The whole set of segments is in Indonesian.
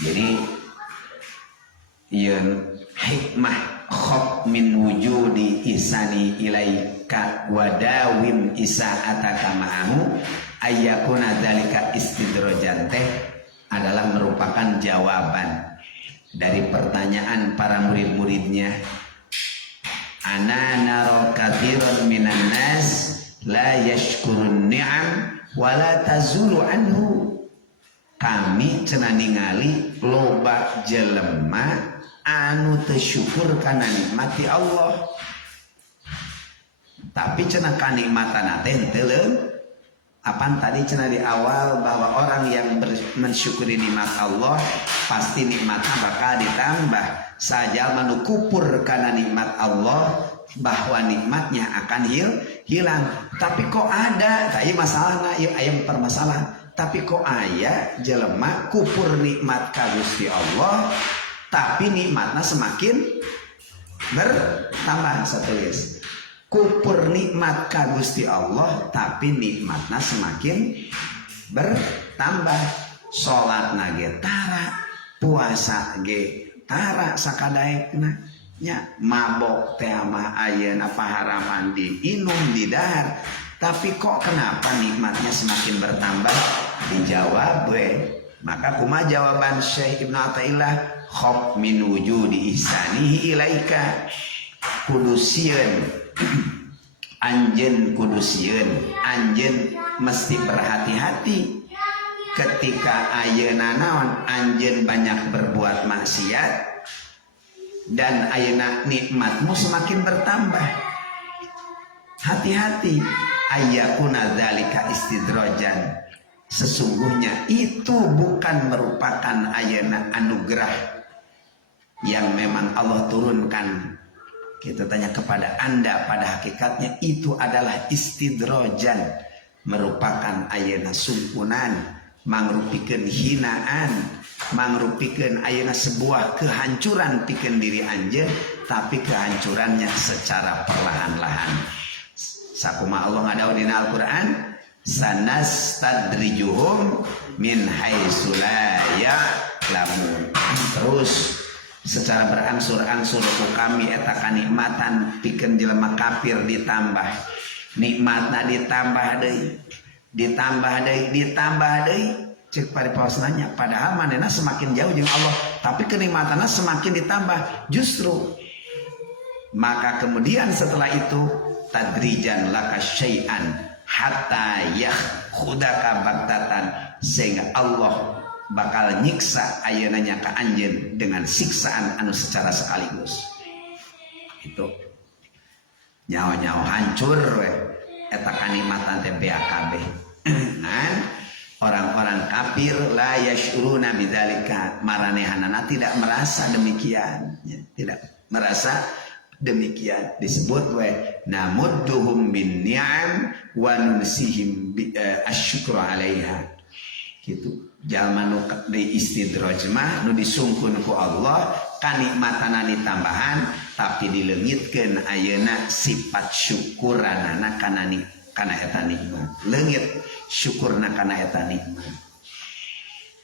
Jadi yen hikmah khop min wujudi isani ilaika wadawim isaataka ma'ahu ayyakuna dzalika istidrojan teh adalah merupakan jawaban dari pertanyaan para murid-muridnya. Ana naro katsiran minan nas la yashkurun ni'am wala tazulu anhu. Kami cenah ningali loba jelema anu teu syukur kana nikmati Allah. Tapi cenah kanikmatan teh teu leung. Apaan tadi cenah di awal bahwa orang yang mensyukuri nikmat Allah pasti nikmatnya bakal ditambah. Saja manu kupur karena nikmat Allah bahwa nikmatnya akan hilang. Tapi kok ada? Tadi masalahna ieu aya permasalahan. Tapi kok aya jelema kupur nikmat ka Gusti Allah tapi nikmatnya semakin bertambah. Satulis kupur nikmat ka Gusti Allah tapi nikmatna semakin bertambah. Salatna ge tara, puasa ge tara sakadaekna nya, mabok teh mah ayeuna paharaman diinum di dahar. Tapi kok kenapa nikmatnya semakin bertambah? Dijawab maka kumaha jawaban Syekh Ibnu Athaillah? Khop min wujudi ihsanihi ilaika. Kudusieun anjeun kudusieun, anjeun mesti berhati-hati ketika ayeuna naon anjeun banyak berbuat maksiat dan ayeuna nikmatmu semakin bertambah. Hati-hati, ayyakuna dzalika istidrojan. Sesungguhnya itu bukan merupakan ayeuna anugerah yang memang Allah turunkan. Kita tanya kepada Anda, pada hakikatnya itu adalah istidrojan, merupakan ayeuna sumpunan, mangrupikeun hinaan, mangrupikeun ayeuna sebuah kehancuran pikeun diri anjeun, tapi kehancurannya secara perlahan-lahan. Sakumaha Allah ngadawu dina Al-Qur'an, sanastadrijuhum min haitsu la ya'lamun. Terus secara berangsur-angsur ku kami eta kanikmatan pikeun jelema kafir ditambah. Nikmatna ditambah deui. Cek paripaos nanya, padahal manehna semakin jauh jeung Allah, tapi kenikmatanna semakin ditambah justru. Maka kemudian setelah itu tadrijan laka syai'an hatta yakhudaka baktatan, sehingga Allah bakal nyiksa ayeuna nya ka anjeun dengan siksaan anu secara sekaligus. Itu nyawa-nyawa hancur eta kanikmatan teh BAKB. Nah, orang-orang kafir la yashuruna bidzalika, maranehanana tidak merasa demikian, ya, tidak merasa demikian. Disebut namudduhum bin ni'am wa nunsihim asyukru 'alaiha. Gitu. Jalma nu di istidraj mah nu disungkun ku Allah kanikmatana ditambahan tapi dileungitkeun ayeuna sifat syukuranana kana eta nikmat. Leungit syukurna kana eta nikmat.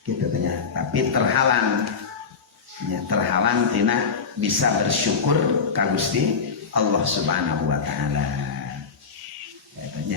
Gitu tanya. Tapi terhalang tina bisa bersyukur ka Gusti Allah Subhanahu wa taala. Katanya